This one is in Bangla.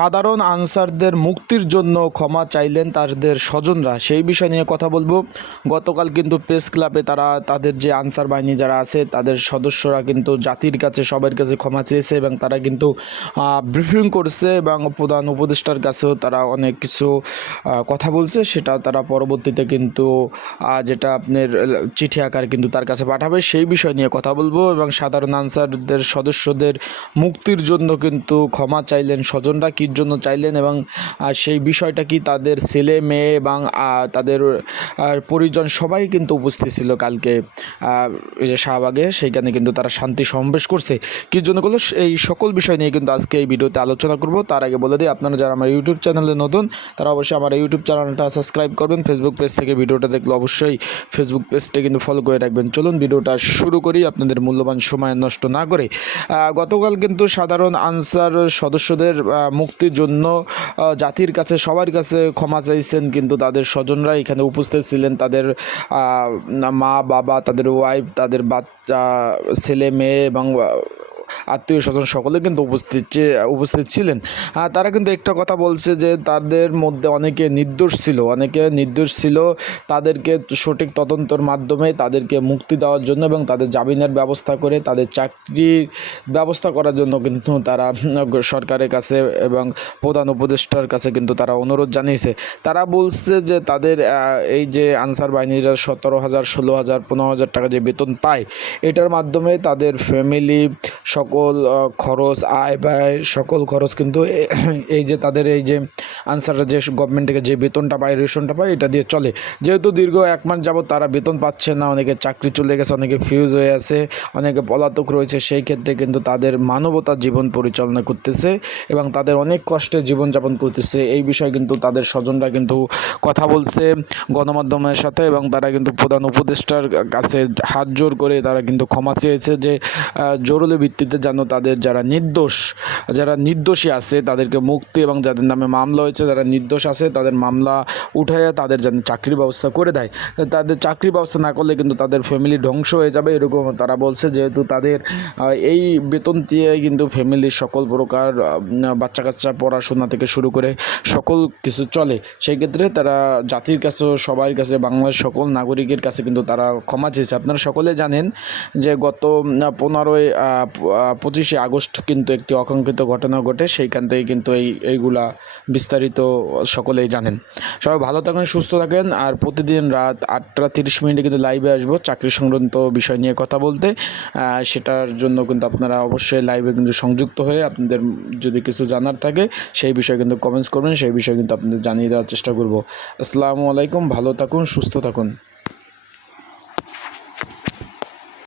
সাধারণ আনসারদের মুক্তির জন্য ক্ষমা চাইলেন তাদের স্বজনরা। সেই বিষয় নিয়ে কথা বলব। গতকাল কিন্তু প্রেস ক্লাবে তারা তাদের যে আনসার বাহিনী যারা আছে, তাদের সদস্যরা কিন্তু জাতির কাছে, সবার কাছে ক্ষমা চেয়েছে এবং তারা কিন্তু ব্রিফিং করছে এবং প্রধান উপদেষ্টার কাছেও তারা অনেক কিছু কথা বলছে। সেটা তারা পরবর্তীতে কিন্তু যেটা আপনার চিঠি আকার কিন্তু তার কাছে পাঠাবে। সেই বিষয় নিয়ে কথা বলব এবং সাধারণ আনসারদের সদস্যদের মুক্তির জন্য কিন্তু ক্ষমা চাইলেন স্বজনরা। কির জন্য চাইলেন এবং সেই বিষয়টা কি তাদের ছেলে মেয়ে এবং তাদের পরিজন সবাই কিন্তু উপস্থিত ছিল কালকে যে শাহবাগে। সেইখানে কিন্তু তারা শান্তি সমাবেশ করছে। কি জন্য করল? এই সকল বিষয় নিয়ে কিন্তু আজকে এই ভিডিওতে আলোচনা করব। তার আগে বলে দিই আপনারা যারা আমার ইউটিউব চ্যানেলে নতুন তারা অবশ্যই আমার ইউটিউব চ্যানেলটা সাবস্ক্রাইব করবেন। ফেসবুক পেজ থেকে ভিডিওটা দেখলে অবশ্যই ফেসবুক পেজটা কিন্তু ফলো করে রাখবেন। চলুন ভিডিওটা শুরু করি আপনাদের মূল্যবান সময় নষ্ট না করে। গতকাল কিন্তু সাধারণ আনসার সদস্যদের আহ, মুক্তির জন্য জাতির কাছে, সবার কাছে ক্ষমা চাইছেন, কিন্তু তাদের স্বজনরা এখানে উপস্থিত ছিলেন। তাদের মা, বাবা, তাদের ওয়াইফ তাদের বাচ্চা, ছেলে, মেয়ে এবং আত্মীয় স্বজন সকলে কিন্তু উপস্থিত উপস্থিত ছিলেন। তারা কিন্তু একটা কথা বলছে যে তাদের মধ্যে অনেকে নির্দোষ ছিল, অনেকে নির্দোষ ছিল তাদেরকে সঠিক তদন্তর মাধ্যমে তাদেরকে মুক্তি দেওয়ার জন্য এবং তাদের জামিনের ব্যবস্থা করে তাদের চাকরির ব্যবস্থা করার জন্য কিন্তু তারা সরকারের কাছে এবং প্রধান উপদেষ্টার কাছে কিন্তু তারা অনুরোধ জানিয়েছে। তারা বলছে যে তাদের এই যে আনসার বাহিনীরা সতেরো হাজার, ষোলো হাজার, পনেরো হাজার টাকা যে বেতন পায়, এটার মাধ্যমে তাদের ফ্যামিলি সকল খরচ, আয় ব্যয়, সকল খরচ কিন্তু এই যে তাদের এই যে আনসাররা যে গভর্নমেন্ট থেকে যে বেতনটা পায়, রেশনটা পায়, এটা দিয়ে চলে। যেহেতু দীর্ঘ এক মাস যাবত তারা বেতন পাচ্ছে না, অনেকে চাকরি চলে গেছে, অনেকে ফিউজ হয়ে আছে, অনেকে পলাতক রয়েছে, সেই ক্ষেত্রে কিন্তু তাদের মানবতার জীবন পরিচালনা করতেছে এবং তাদের অনেক কষ্টে জীবনযাপন করতেছে। এই বিষয়ে কিন্তু তাদের স্বজনরা কিন্তু কথা বলছে গণমাধ্যমের সাথে এবং তারা কিন্তু প্রধান উপদেষ্টার কাছে হাত জোর করে তারা কিন্তু ক্ষমা চেয়েছে যে জরুরি ভিত্তিতে যেন তাদের যারা নির্দোষ, যারা নির্দোষী আছে তাদেরকে মুক্তি এবং যাদের নামে মামলা হয়েছে, যারা নির্দোষ আছে তাদের মামলা উঠায় তাদের যেন চাকরির ব্যবস্থা করে দেয়। তাদের চাকরি ব্যবস্থা না করলে কিন্তু তাদের ফ্যামিলি ধ্বংস হয়ে যাবে, এরকম তারা বলছে যেহেতু তাদের এই বেতন দিয়ে কিন্তু ফ্যামিলির সকল প্রকার বাচ্চা কাচ্চা পড়াশোনা থেকে শুরু করে সকল কিছু চলে। সেই ক্ষেত্রে তারা জাতির কাছে সবার কাছে, বাংলার সকল নাগরিকের কাছে কিন্তু তারা ক্ষমা চেয়েছে। আপনারা সকলে জানেন যে গত পনেরোই পঁচিশে আগস্ট কিন্তু একটি অকাঙ্ক্ষিত ঘটনা ঘটে, সেইখান থেকে কিন্তু এই, এইগুলা বিস্তারিত সকলেই জানেন। সবাই ভালো থাকেন, সুস্থ থাকেন, আর প্রতিদিন রাত আটটা তিরিশ মিনিটে কিন্তু লাইভে আসব চাকরি সংক্রান্ত বিষয় নিয়ে কথা বলতে। সেটার জন্য কিন্তু আপনারা অবশ্যই লাইভে কিন্তু সংযুক্ত হয়ে আপনাদের যদি কিছু জানার থাকে, সেই বিষয়ে কিন্তু কমেন্টস করবেন, সেই বিষয়ে কিন্তু আপনাদের জানিয়ে দেওয়ার চেষ্টা করব। আসসালামু আলাইকুম, ভালো থাকুন, সুস্থ থাকুন।